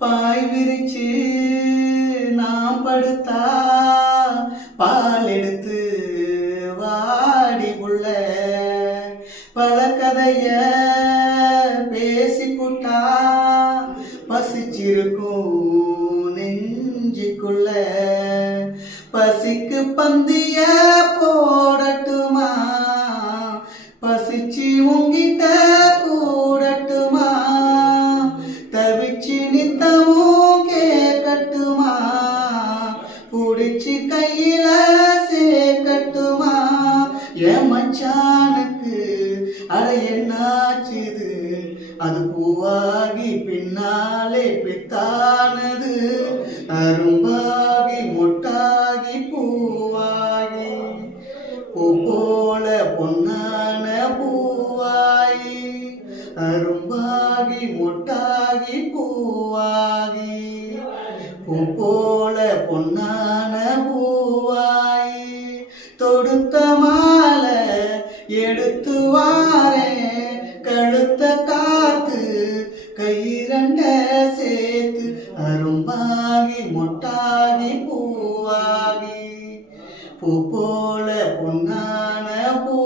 பாய் விரிச்சு நான் படுத்தா பால் எடுத்து வாடி புள்ள பல கதைய பேசி புட்டா பசிச்சிருக்கும் நெஞ்சுக்குள்ள பசிக்கு பந்திய போடட்டுமா பசிச்சு உங்கிட்ட கூடட்டுமா தவிச்சு நித்தமும் கேட்கட்டுமா புடிச்சு கையில சேர்க்கட்டுமா என் மச்சானுக்கு அட என்னாச்சுது அது பூவாகி பின்னாலே பித்தானது அரும்பாகி மொட்டாகி பூவாகி பூ போல பொன்னான பூவாயி அரும்பாகி மொட்டாகி பூவாகி பூ போல பொன்னான பூவாயி தொடுத்த மாலை எடுத்து வாரேன் கழுத்த காத்து கைரண்ட சேர்த்து அரும்பாகி மொட்டாகி பூவாகி பூ போல பொன்னான பூ